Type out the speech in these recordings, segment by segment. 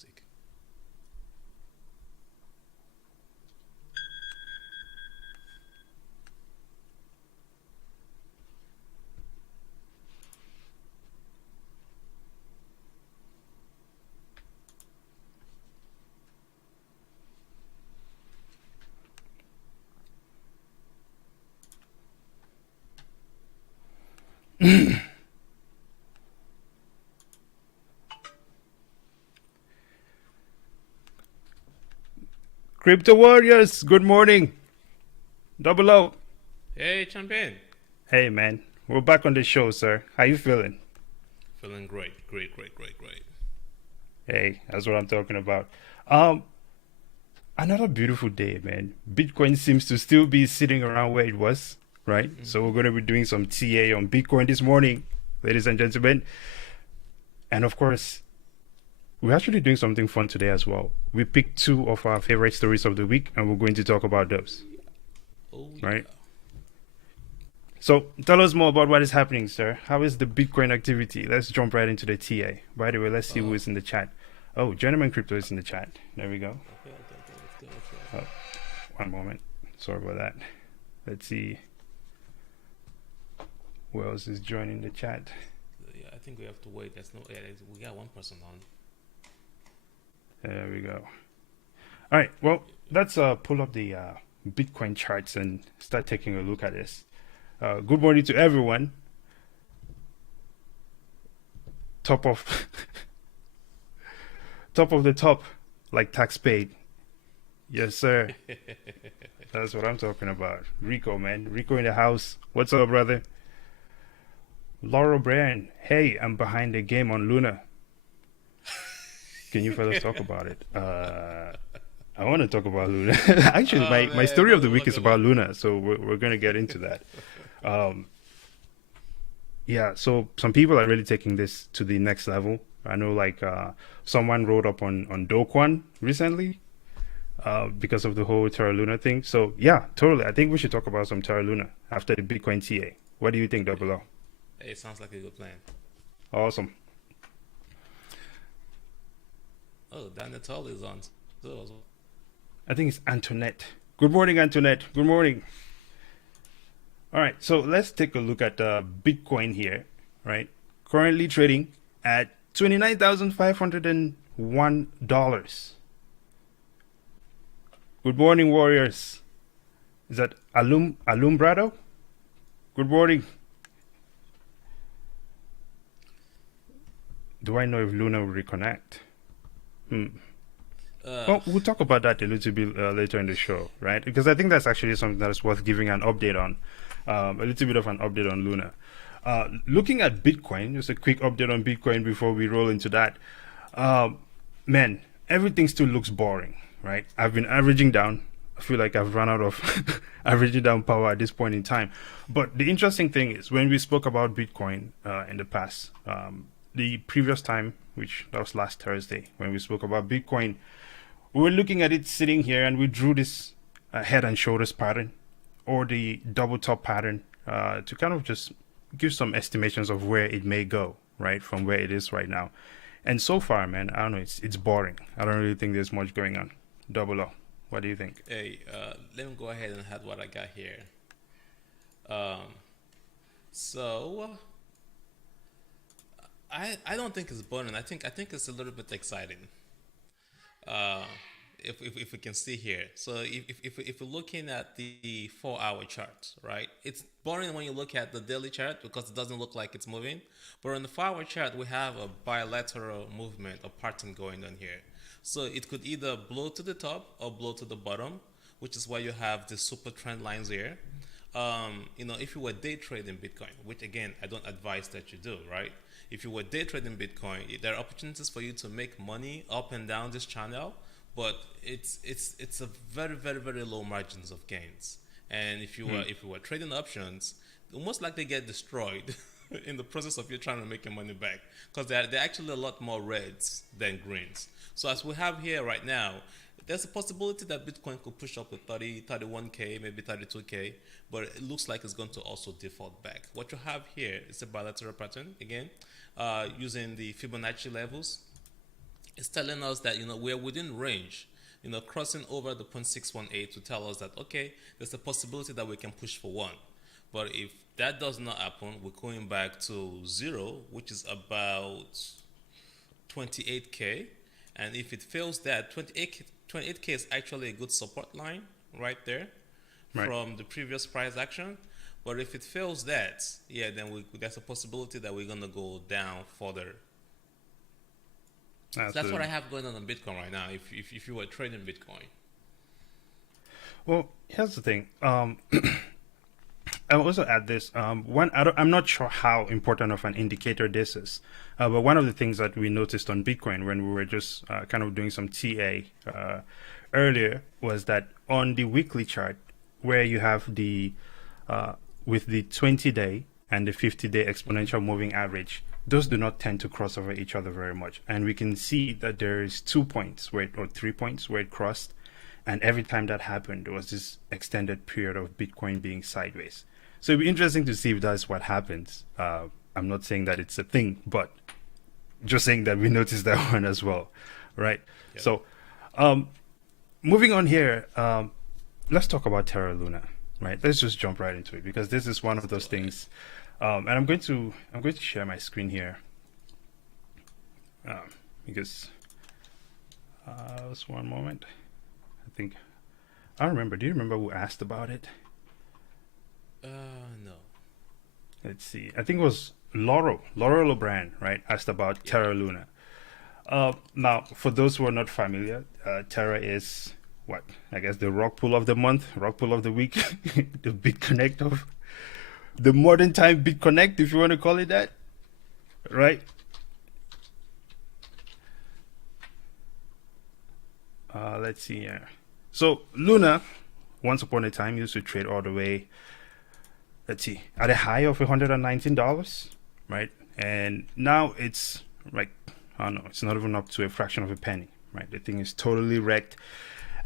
music. Crypto Warriors, good morning. Double O. Hey, champion. Hey man, we're back on the show, sir. How you feeling? Feeling great, great, great, great, great. Hey, that's what I'm talking about. Um, Another beautiful day, man. Bitcoin seems to still be sitting around where it was, right? So we're Hmm. going to be doing some TA on Bitcoin this morning, ladies and gentlemen. And of course, we're actually doing something fun today as well. We picked two of our favorite stories of the week, and we're going to talk about Oh those, yeah. Oh right? yeah. So tell us more about what is happening, sir. How is the Bitcoin activity? Let's jump right into the TA. By the way, let's see who Uh, is in the chat. Oh, Gentleman Crypto is in the chat. There we go. okay, okay, okay. Let's go, let's go. Oh, one moment. Sorry about that. Let's see who else is joining the chat. Yeah, I think we have to wait. There's no. Yeah, we got one person on. There we go. All right. Well, let's pull up the Bitcoin charts and start taking a look at this. Good morning to everyone. Top of top of the top, like tax paid. Yes, sir. That's what I'm talking about. Rico, man. Rico in the house. What's up, brother? Laura Brand. Hey, I'm behind the game on Luna. Can you fellas talk about it? I want to talk about Luna. Actually, Oh my man, story of the don't week look is at about look. Luna, so we're going to get into that. Um, yeah, so some people are really taking this to the next level. I know, like, someone wrote up on Dokwan recently because of the whole Terra Luna thing. So, yeah, totally. I think we should talk about some Terra Luna after the Bitcoin TA. What do you think, Double O? Hey, sounds like a good plan. Awesome. Oh, Daniel Toll is on. So, I think it's Antoinette. Good morning, Antoinette. Good morning. All right, so let's take a look at Bitcoin here, right? Currently trading at $29,501. Good morning, warriors. Is that Alumbrado? Good morning. Do I know if Luna will reconnect? Hmm. uh, Well, we'll talk about that a little bit later in the show, right? Because I think that's actually something that is worth giving an update on, a little bit of an update on Luna. Looking at Bitcoin, just a quick update on Bitcoin before we roll into that. Um, Man, everything still looks boring, right? I've been averaging down. I feel like I've run out of averaging down power at this point in time. But the interesting thing is when we spoke about Bitcoin in the past, the previous time, which that was last Thursday, when we spoke about Bitcoin, we were looking at it sitting here and we drew this head and shoulders pattern or the double top pattern to kind of just give some estimations of where it may go, right, from where it is right now. And so far, man, I don't know, it's boring. I don't really think there's much going on. Double O. What do you think? hey, let me go ahead and have what I got here. Um, so I don't think it's boring. I think it's a little bit exciting. uh, if we can see here. So if we're looking at the 4 hour chart, right? It's boring when you look at the daily chart because it doesn't look like it's moving. But on the 4 hour chart, we have a bilateral movement, a pattern going on here. So it could either blow to the top or blow to the bottom, which is why you have the super trend lines here. If you were day trading Bitcoin, which again, I don't advise that you do, right? If you were day trading Bitcoin, there are opportunities for you to make money up and down this channel, but it's a very very very low margins of gains. And Hmm. if you were trading options, you'll most likely get destroyed in the process of you trying to make your money back because they're actually a lot more reds than greens. So as we have here right now, there's a possibility that Bitcoin could push up to 30, 31K, maybe 32K, but it looks like it's going to also default back. What you have here is a bilateral pattern, again, using the Fibonacci levels. It's telling us that we're within range. Crossing over the 0.618 to tell us that okay, there's a possibility that we can push for one. But if that does not happen, we're going back to zero, which is about 28K. And if it fails that, 28K is actually a good support line right there Right. from the previous price action. But if it fails that, yeah, then there's a possibility that we're gonna go down further. So that's what I Absolutely. have going on Bitcoin right now. If you were trading Bitcoin, Well, here's the thing. I'll also add this. I'm not sure how important of an indicator this is, but one of the things that we noticed on Bitcoin when we were just kind of doing some TA earlier was that on the weekly chart, where you have the with the 20-day and the 50-day exponential moving average, those do not tend to cross over each other very much, and we can see that there is 2 points or 3 points where it crossed, and every time that happened, there was this extended period of Bitcoin being sideways. So it'd be interesting to see if that's what happens. I'm not saying that it's a thing, but just saying that we noticed that one as well, right? yep. So, um, moving on here, let's talk about Terra Luna, right? Let's just jump right into it because this is one Let's of go those ahead. things. And I'm going to share my screen here because just one moment. I think I don't remember. Do you remember who asked about it? No. Let's see. I think it was Laurel O'Brien, right? Asked about Yep. Terra Luna. Now, for those who are not familiar, Terra is what I guess the rock pool of the month, rock pool of the week, the big connect of the modern time big connect, if you want to call it that, right? Let's see here. So Luna, once upon a time, used to trade all the way. Let's see, at a high of $119, right? And now it's like I don't know, it's not even up to a fraction of a penny, right? The thing is totally wrecked,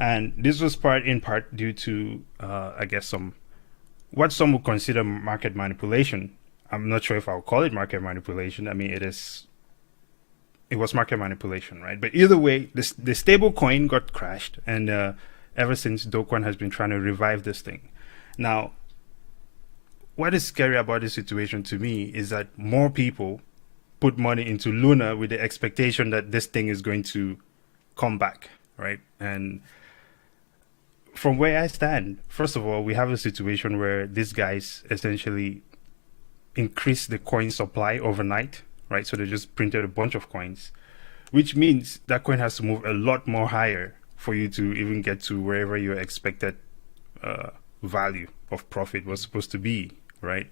and this was in part due to I guess what some would consider market manipulation. I'm not sure if I'll call it market manipulation. I mean, it was market manipulation, right? But either way, the stable coin got crashed, and ever since Doquan has been trying to revive this thing. Now, what is scary about this situation to me is that more people put money into Luna with the expectation that this thing is going to come back, right? And from where I stand, first of all, we have a situation where these guys essentially increased the coin supply overnight, right? So they just printed a bunch of coins, which means that coin has to move a lot more higher for you to even get to wherever your expected uh, value of profit was supposed to be, right?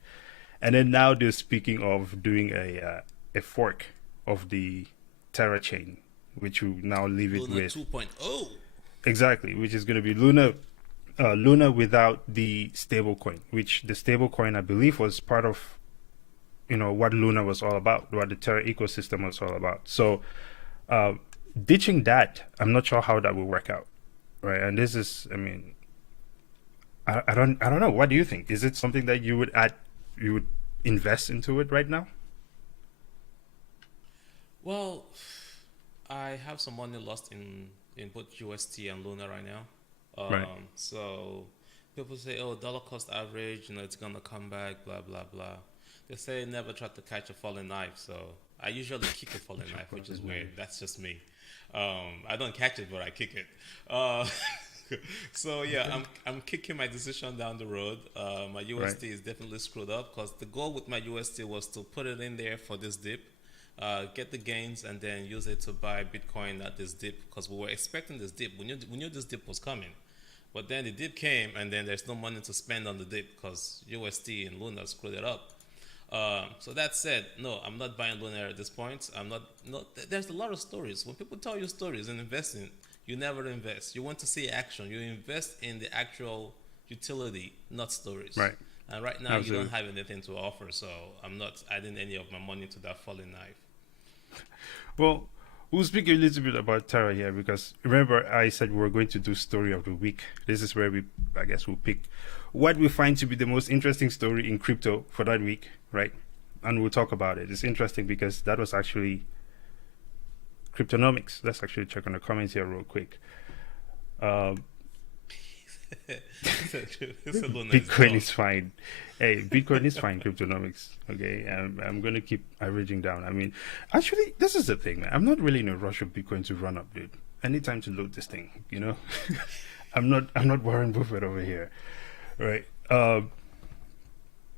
And then now they're speaking of doing a fork of the Terra chain, which will now leave it Luna with 2.0. exactly, which is going to be Luna without the stable coin, which the stable coin I believe was part of what Luna was all about, what the Terra ecosystem was all about. So uh, ditching that, I'm not sure how that will work out, right? And this is, I mean, I don't know. What do you think? Is it something that you would invest into it right now? Well, I have some money lost in both UST and Luna right now. Right. So people say, "Oh, dollar cost average, it's gonna come back." Blah blah blah. They say never try to catch a falling knife. So I usually kick a falling knife, which is weird. That's just me. I don't catch it, but I kick it. Uh, so yeah, I'm kicking my decision down the road. My Right. UST is definitely screwed up because the goal with my UST was to put it in there for this dip, get the gains, and then use it to buy Bitcoin at this dip because we were expecting this dip. We knew this dip was coming, but then the dip came, and then there's no money to spend on the dip because UST and Luna screwed it up. So that said, no, I'm not buying Lunar at this point. I'm not. No, there's a lot of stories. When people tell you stories in investing, you never invest. You want to see action. You invest in the actual utility, not stories. Right. And right now, you don't Absolutely. have anything to offer, so I'm not adding any of my money to that falling knife. Well, we'll speak a little bit about Terra here because remember I said we were going to do story of the week. This is where I guess, we'll pick what we find to be the most interesting story in crypto for that week, right? And we'll talk about it. It's interesting because that was actually Cryptonomics. Let's actually check on the comments here real quick. Um, It's a Luna is Bitcoin dumb. is fine. Hey, Bitcoin is fine. Cryptonomics. Okay, I'm gonna keep averaging down. I mean, actually, this is the thing, man. I'm not really in a rush of Bitcoin to run up, dude. I need time to load this thing. I'm not Warren Buffett over here, right?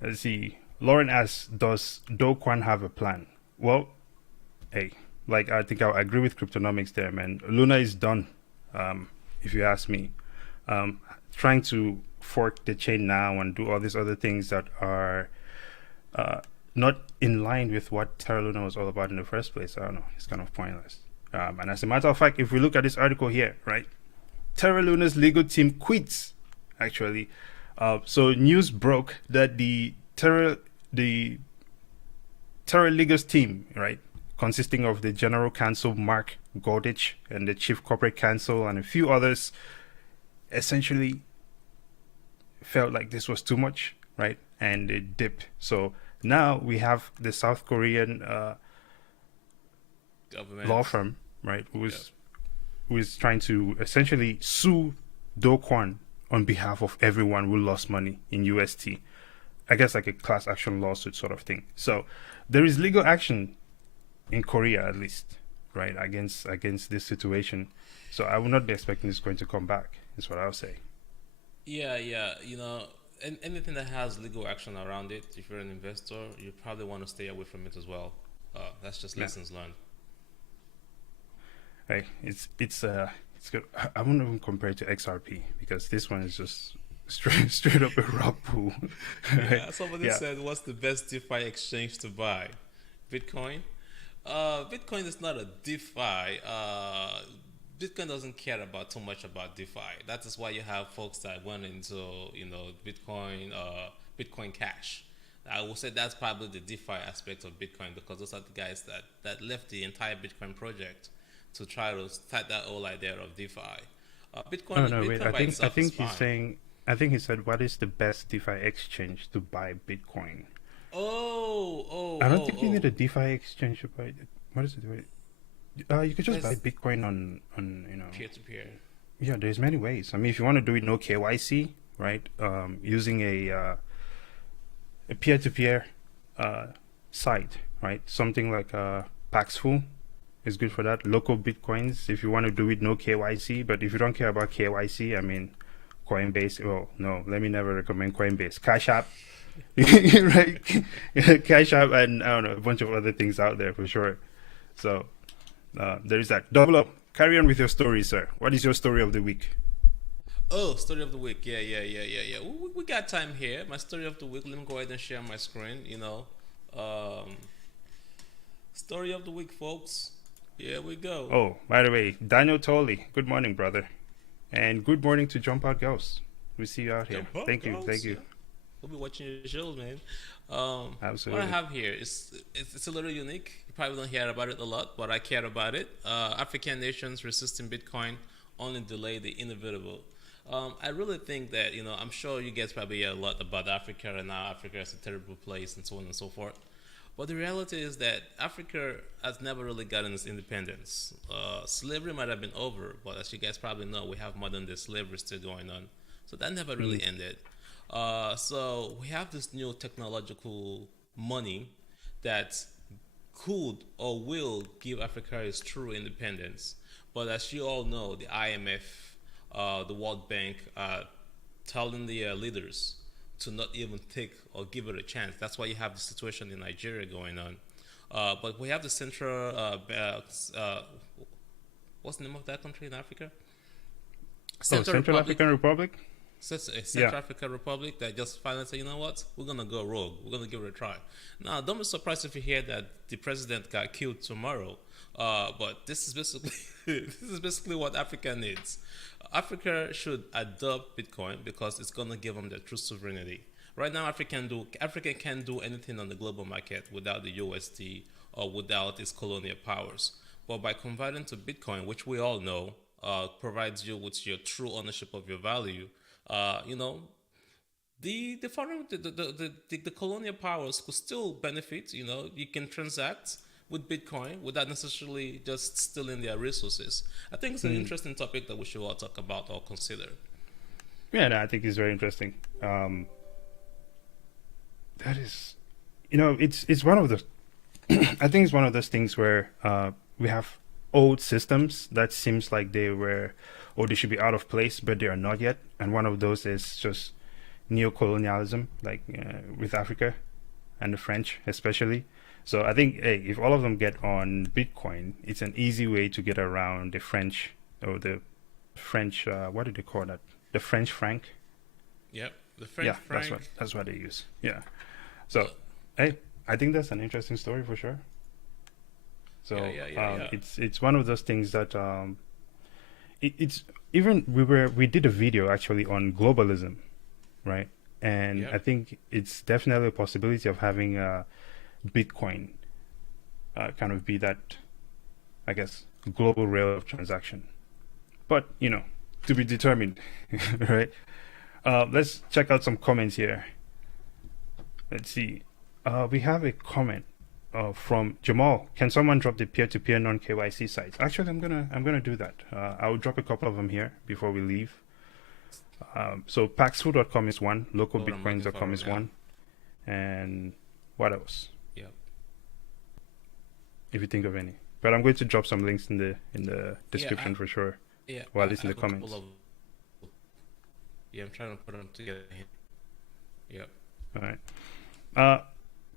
Let's see. Lauren asks, "Does Do Kwan have a plan?" Well, hey, like I think I agree with Cryptonomics there, man. Luna is done. If you ask me, um, trying to fork the chain now and do all these other things that are uh, not in line with what Terra Luna was all about in the first place. I don't know. It's kind of pointless. And as a matter of fact, if we look at this article here, right, Terra Luna's legal team quits. Actually, so news broke that the Terra Legal's team, right, consisting of the general counsel Mark Gordich and the chief corporate counsel and a few others, essentially felt like this was too much, right? And they dipped. So now we have the South Korean law Government. firm, right, Yeah. who is trying to essentially sue Do Kwon on behalf of everyone who lost money in UST. I guess like a class action lawsuit sort of thing. So there is legal action in Korea at least, right, against this situation. So I would not be expecting this going to come back. Is what I'll say. Yeah, yeah. Anything that has legal action around it, if you're an investor, you probably want to stay away from it as well. That's just Yeah. lessons learned. Hey, it's good. I wouldn't even compare it to XRP because this one is just straight up a rock pool. Right? Yeah, somebody Yeah. said, "What's the best DeFi exchange to buy?" Bitcoin. Bitcoin is not a DeFi. Bitcoin doesn't care about too much about DeFi. That is why you have folks that went into Bitcoin Cash. I would say that's probably the DeFi aspect of Bitcoin because those are the guys that left the entire Bitcoin project to try to start that whole idea of DeFi. Oh no, wait. Bitcoin by I itself is think he's fine. saying. I think he said, "What is the best DeFi exchange to buy Bitcoin?" Oh, oh, I don't oh, think you need oh. a DeFi exchange to buy it. What is it? Wait. You could just buy There's Bitcoin on. peer to peer. Yeah, there's many ways. I mean, if you want to do it no KYC, right? Using a peer-to-peer uh, site, right? Something like Paxful is good for that. Local Bitcoins, if you want to do it no KYC, but if you don't care about KYC, I mean, Coinbase. Well, no, let me never recommend Coinbase. Cash App, right? Cash App, and I don't know, a bunch of other things out there for sure. So there is that. Double up. Carry on with your story, sir. What is your story of the week? Oh, story of the week. Yeah, yeah, yeah, yeah, yeah. We got time here. My story of the week. Let me go ahead and share my screen. Um, story of the week, folks. Here we go. Oh, by the way, Daniel Tolley. Good morning, brother. And good morning to Jump Out Girls. We see you out here. Jump up, Thank you. Thank girls. you. Yeah, we'll be watching your shows, man. What I Absolutely. have here is it's a little unique. You probably don't hear about it a lot, but I care about it. African nations resisting Bitcoin only delay the inevitable. I really think that I'm sure you guys probably hear a lot about Africa and now Africa is a terrible place and so on and so forth. But the reality is that Africa has never really gotten its independence. Slavery might have been over, but as you guys probably know, we have modern day slavery still going on. So that never Mm. really ended. So we have this new technological money that could or will give Africa its true independence. But as you all know, the IMF, the World Bank, telling the leaders to not even take or give it a chance. That's why you have the situation in Nigeria going on. But we have the central, what's the name of that country in Africa? Oh, Central Central Republic. African Republic? Central Yeah. African Republic that just finally said, you know what, we're gonna go rogue. We're gonna give it a try. Now, don't be surprised if you hear that the president got killed tomorrow. But this is basically this is basically what Africa needs. Africa should adopt Bitcoin because it's gonna give them their true sovereignty. Right now, Africa can't do anything on the global market without the USD or without its colonial powers. But by converting to Bitcoin, which we all know provides you with your true ownership of your value, uh, you know, the foreign the colonial powers could still benefit. You can transact with Bitcoin without necessarily just stealing their resources? I think it's an interesting topic that we should all talk about or consider. Yeah, no, I think it's very interesting. That is, it's one of the. I think it's one of those things where we have old systems that seems like they were, or they should be out of place, but they are not yet. And one of those is just neocolonialism, like with Africa and the French especially. So I think, hey, if all of them get on Bitcoin, it's an easy way to get around the French, or the French. What do they call that? The French franc. Yep, the French Yeah, franc. that's what they use. Yeah. So, hey, I think that's an interesting story for sure. So Yeah. it's one of those things that it's even we did a video actually on globalism, right? And Yep. I think it's definitely a possibility of having Bitcoin kind of be that, I guess, global rail of transaction. But to be determined, right? Let's check out some comments here. Let's see. We have a comment from Jamal. Can someone drop the peer-to-peer non-KYC sites? Actually, I'm gonna do that. I'll drop a couple of them here before we leave. So paxful.com is one. Localbitcoins.com is one. And what else? Yep. If you think of any. But I'm going to drop some links in the description for sure. Yeah. Or at least in I the have a comments. couple I'm trying to put them together here. Yep. All right.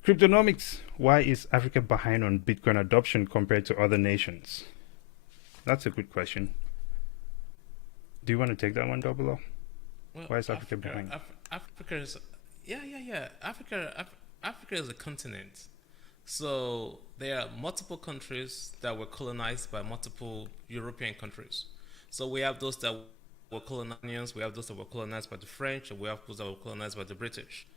Cryptonomics. Why is Africa behind on Bitcoin adoption compared to other nations? That's a good question. Do you want to take that one, Double O? Well, Why is Africa behind? Africa is, yeah. Africa is a continent. So there are multiple countries that were colonized by multiple European countries. So we have those that were colonials, we have those that were colonized by the French, and we have those that were colonized by the British.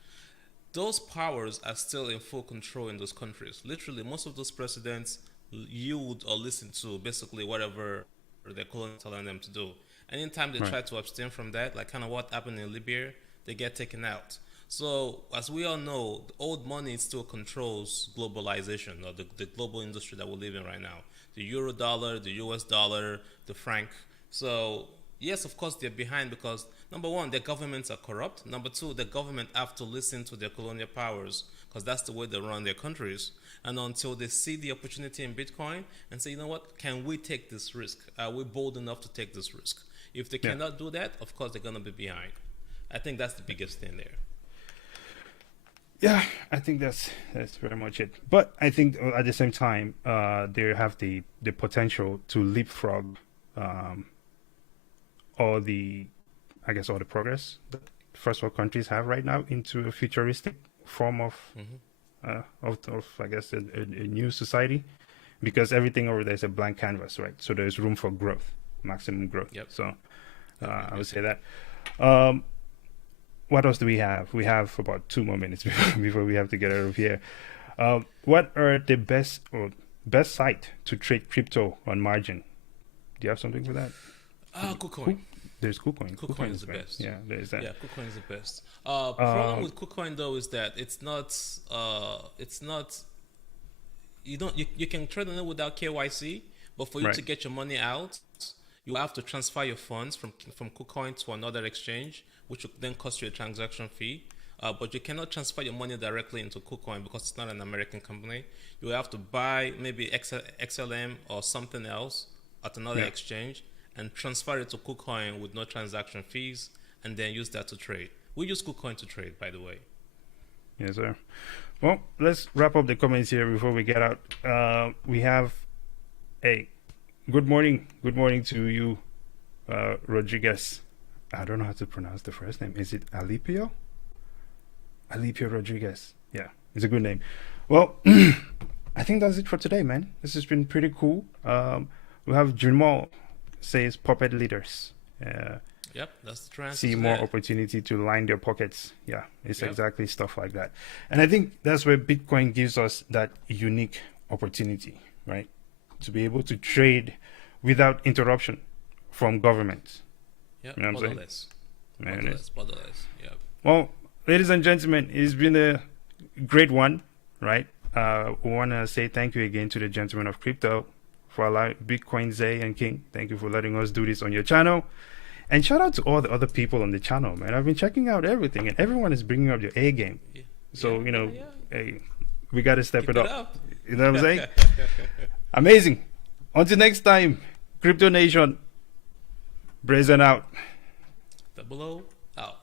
Those powers are still in full control in those countries. Literally, most of those presidents yield or listen to basically whatever the colonists telling them to do. Anytime they try to abstain from that, like kind of what happened in Libya, they get taken out. So, as we all know, the old money still controls globalization, or the global industry that we live in right now. The euro dollar, the US dollar, the franc. So, yes, of course, they're behind because, number one, their governments are corrupt. Number two, the government have to listen to their colonial powers because that's the way they run their countries. And until they see the opportunity in Bitcoin and say, you know what, can we take this risk? Are we bold enough to take this risk? If they cannot do that, of course, they're going to be behind. I think that's the biggest thing there. Yeah, I think that's very much it. But I think at the same time, they have the potential to leapfrog all the progress that first world countries have right now into a futuristic form of I guess a new society, because everything over there is a blank canvas, right? So there's room for growth, maximum growth. Yep. So I would say that. What else do we have? We have about 2 more minutes before we have to get out of here. What are the best site to trade crypto on margin? Do you have something for that? KuCoin. There's KuCoin. KuCoin is the best. Yeah, there's that. Yeah, KuCoin is the best. Problem with KuCoin though is that it's not. You can trade on it without KYC, but for you to get your money out, you have to transfer your funds from KuCoin to another exchange, which will then cost you a transaction fee. But you cannot transfer your money directly into KuCoin because it's not an American company. You have to buy maybe XLM or something else at another exchange and transfer it to KuCoin with no transaction fees, and then use that to trade. We use KuCoin to trade, by the way. Yes, sir. Well, let's wrap up the comments here before we get out. We have a good morning to you, Rodriguez. I don't know how to pronounce the first name. Is it Alipio? Alipio Rodriguez. Yeah, it's a good name. Well, I think that's it for today, man. This has been pretty cool. We have Jamal says puppet leaders. Yep, that's the trend. See more opportunity to line their pockets. Yeah, it's exactly stuff like that. And I think that's where Bitcoin gives us that unique opportunity, right? To be able to trade without interruption from governments. Yeah, you know what I'm saying? Borderless. Yeah. Well, ladies and gentlemen, it's been a great one, right? We want to say thank you again to the gentlemen of crypto for allowing Bitcoin Zay and King. Thank you for letting us do this on your channel. And shout out to all the other people on the channel, man. I've been checking out everything, and everyone is bringing up your A game. Yeah. So, Yeah, hey, we got to step Keep it up. You know what I'm saying? Amazing. Until next time, Crypto Nation, brazen out. Double O out.